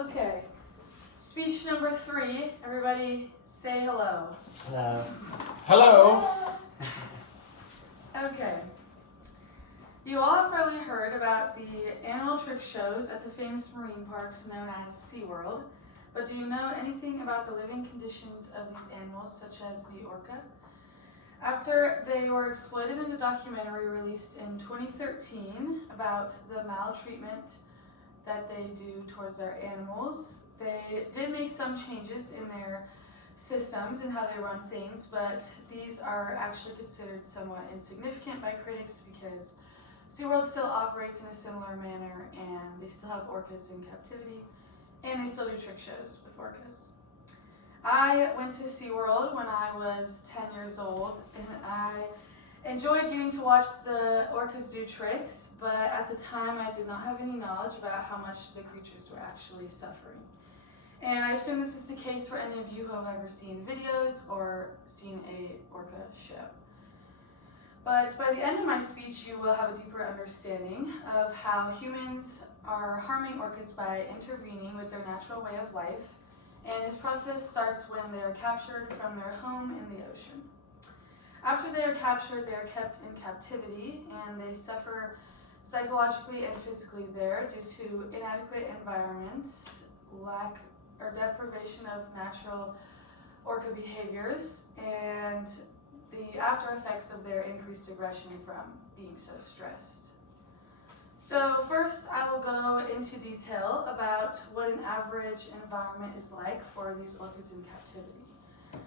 Okay, speech number 3. Everybody say hello. Hello. Hello. Okay. You all have probably heard about the animal trick shows at the famous marine parks known as SeaWorld, but do you know anything about the living conditions of these animals, such as the orca? After they were exploited in a documentary released in 2013 about the maltreatment that they do towards their animals, they did make some changes in their systems and how they run things, but these are actually considered somewhat insignificant by critics because SeaWorld still operates in a similar manner, and they still have orcas in captivity, and they still do trick shows with orcas. I went to SeaWorld when I was 10 years old, and I enjoyed getting to watch the orcas do tricks, but at the time I did not have any knowledge about how much the creatures were actually suffering. And I assume this is the case for any of you who have ever seen videos or seen a orca show. But by the end of my speech, you will have a deeper understanding of how humans are harming orcas by intervening with their natural way of life. And this process starts when they are captured from their home in the ocean. After they are captured, they are kept in captivity, and they suffer psychologically and physically there due to inadequate environments, lack or deprivation of natural orca behaviors, and the after effects of their increased aggression from being so stressed. So first, I will go into detail about what an average environment is like for these orcas in captivity.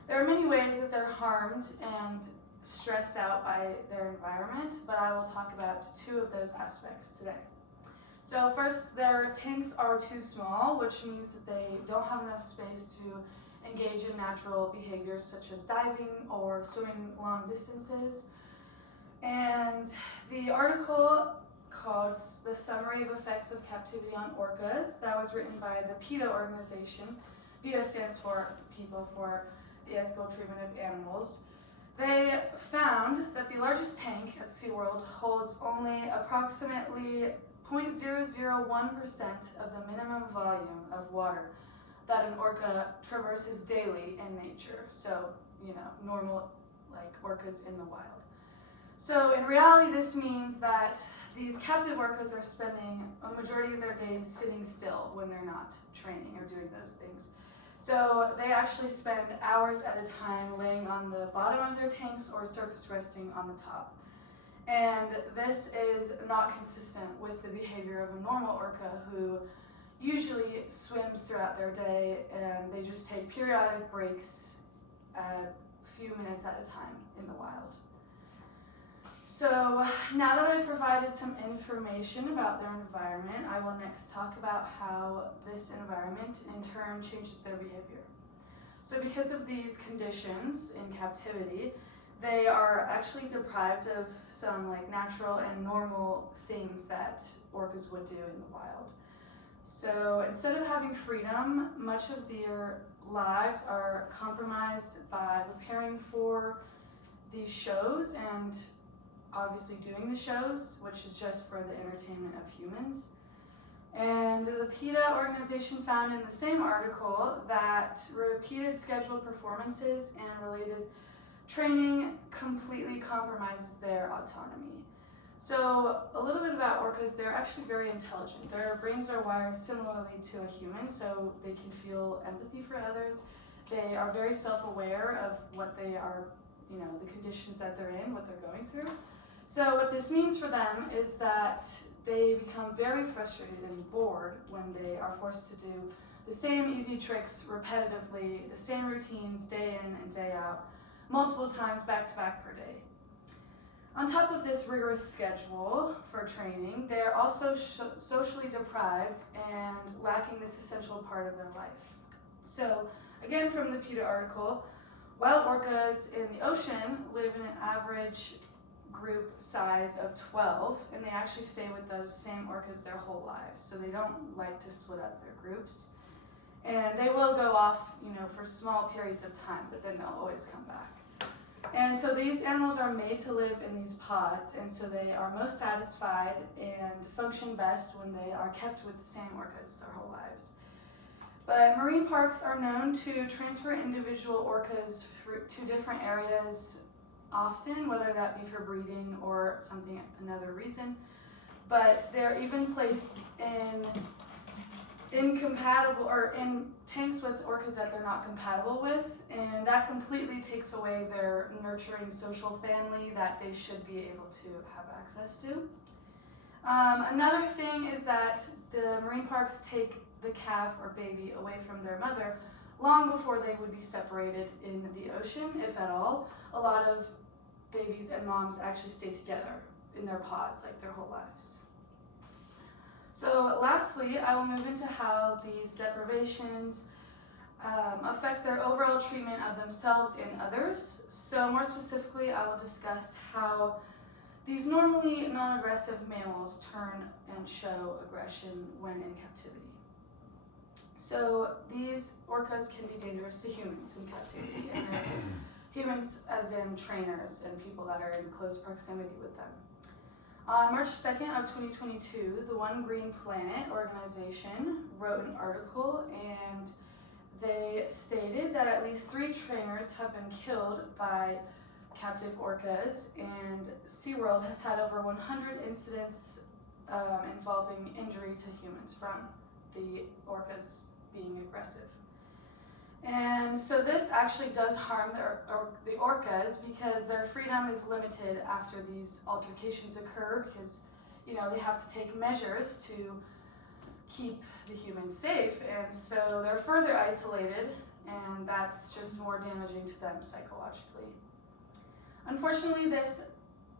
There are many ways that they're harmed and stressed out by their environment, but I will talk about 2 of those aspects today. So first, their tanks are too small, which means that they don't have enough space to engage in natural behaviors such as diving or swimming long distances. And the article called The Summary of Effects of Captivity on Orcas, that was written by the PETA organization. PETA stands for People for the Ethical Treatment of Animals. They found that the largest tank at SeaWorld holds only approximately 0.001% of the minimum volume of water that an orca traverses daily in nature. So, normal, like orcas in the wild. So in reality, this means that these captive orcas are spending a majority of their days sitting still when they're not training or doing those things. So they actually spend hours at a time laying on the bottom of their tanks or surface resting on the top. And this is not consistent with the behavior of a normal orca who usually swims throughout their day, and they just take periodic breaks a few minutes at a time in the wild. So now that I've provided some information about their environment, I will next talk about how this environment in turn changes their behavior. So because of these conditions in captivity, they are actually deprived of some natural and normal things that orcas would do in the wild. So instead of having freedom, much of their lives are compromised by preparing for these shows and obviously doing the shows, which is just for the entertainment of humans. And the PETA organization found in the same article that repeated scheduled performances and related training completely compromises their autonomy. So a little bit about orcas, they're actually very intelligent. Their brains are wired similarly to a human, so they can feel empathy for others. They are very self-aware of what they are, the conditions that they're in, what they're going through. So what this means for them is that they become very frustrated and bored when they are forced to do the same easy tricks repetitively, the same routines day in and day out, multiple times back to back per day. On top of this rigorous schedule for training, they are also socially deprived and lacking this essential part of their life. So again, from the PETA article, wild orcas in the ocean live in an average group size of 12, and they actually stay with those same orcas their whole lives. So they don't like to split up their groups. And they will go off, for small periods of time, but then they'll always come back. And so these animals are made to live in these pods, and so they are most satisfied and function best when they are kept with the same orcas their whole lives. But marine parks are known to transfer individual orcas to different areas often, whether that be for breeding or another reason. But they're even placed in incompatible or in tanks with orcas that they're not compatible with, and that completely takes away their nurturing social family that they should be able to have access to. Another thing is that the marine parks take the calf or baby away from their mother long before they would be separated in the ocean, if at all. A lot of babies and moms actually stay together in their pods like their whole lives. So lastly, I will move into how these deprivations affect their overall treatment of themselves and others. So more specifically, I will discuss how these normally non-aggressive mammals turn and show aggression when in captivity. So these orcas can be dangerous to humans in captivity, and humans as in trainers and people that are in close proximity with them. On March 2nd of 2022, the One Green Planet organization wrote an article, and they stated that at least 3 trainers have been killed by captive orcas, and SeaWorld has had over 100 incidents involving injury to humans from the orcas being aggressive. And so this actually does harm the orcas because their freedom is limited after these altercations occur, because they have to take measures to keep the humans safe, and so they're further isolated, and that's just more damaging to them psychologically. Unfortunately, this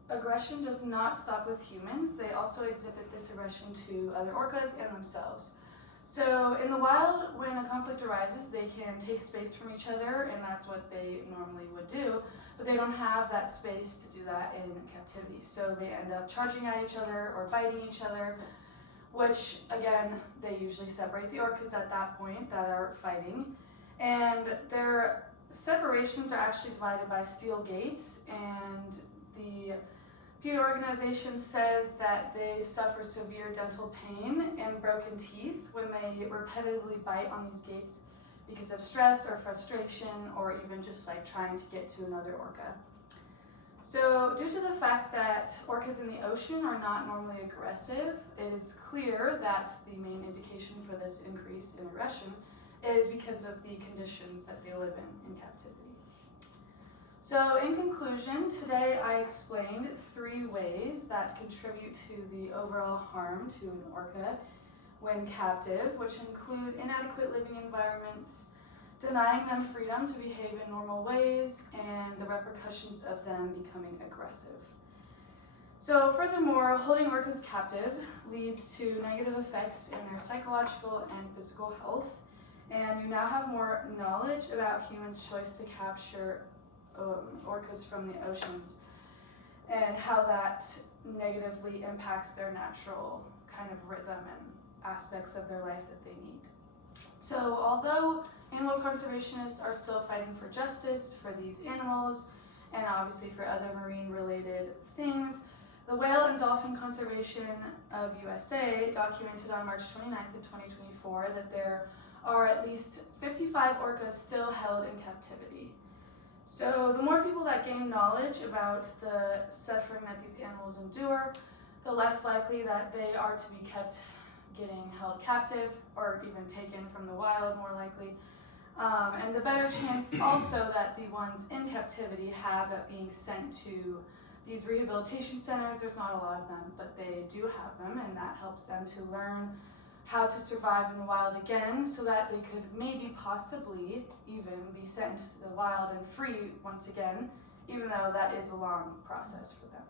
aggression does not stop with humans. They also exhibit this aggression to other orcas and themselves. So in the wild, when a conflict arises, they can take space from each other, and that's what they normally would do, but they don't have that space to do that in captivity. So they end up charging at each other or biting each other, which again, they usually separate the orcas at that point that are fighting. And their separations are actually divided by steel gates, and the PETA organization says that they suffer severe dental pain and broken teeth when they repetitively bite on these gates because of stress or frustration, or even just like trying to get to another orca. So due to the fact that orcas in the ocean are not normally aggressive, it is clear that the main indication for this increase in aggression is because of the conditions that they live in captivity. So in conclusion, today I explained 3 ways that contribute to the overall harm to an orca when captive, which include inadequate living environments, denying them freedom to behave in normal ways, and the repercussions of them becoming aggressive. So furthermore, holding orcas captive leads to negative effects in their psychological and physical health, and you now have more knowledge about humans' choice to capture orcas from the oceans and how that negatively impacts their natural kind of rhythm and aspects of their life that they need. So although animal conservationists are still fighting for justice for these animals and obviously for other marine related things, the Whale and Dolphin Conservation of USA documented on March 29th of 2024 that there are at least 55 orcas still held in captivity. So the more people that gain knowledge about the suffering that these animals endure, the less likely that they are to be kept getting held captive or even taken from the wild, more likely. And the better chance also that the ones in captivity have at being sent to these rehabilitation centers. There's not a lot of them, but they do have them, and that helps them to learn how to survive in the wild again, so that they could maybe possibly even be sent to the wild and free once again, even though that is a long process for them.